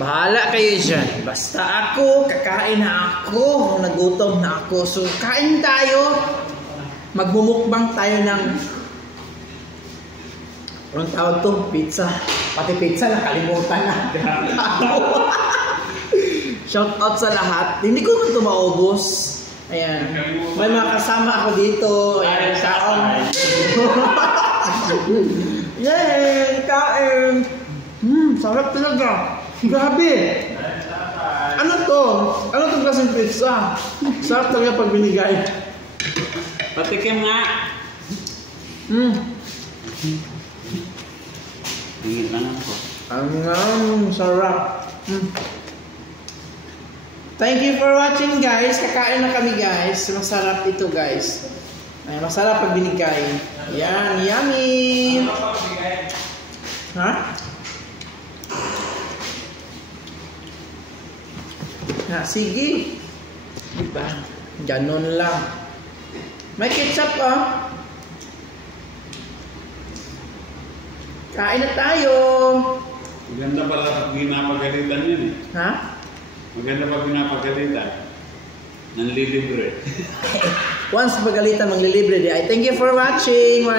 Bahala kayo dyan. Basta ako, kakain na ako. Nagutom na ako. So, kain tayo. Magmumukbang tayo ng... Anong tawag to? Pizza. Pati pizza, nakalimutan na. Shout out sa lahat. Hindi ko naman ito maubos. Ayan. May mga kasama ako dito. Ayan, kaon. Yay! Kain! Sarap talaga. Grabe! Ano to? Ano itong klaseng pizza? Sarap talaga pag binigay. Patikim nga. Tingin lang ako. Sarap. Thank you for watching, guys. Kakain na kami, guys. Masarap ito, guys. Ay, masarap pag binigay. Yan, yummy. Ha? Sige. Diba? Ganon lang. May ketchup, oh. Kain na tayo. Maganda pala pag pinapagalitan yun eh. Ha? Maganda pag pinapagalitan. Nanlilibre. Once pagalitan, maglilibre di ay. Thank you for watching.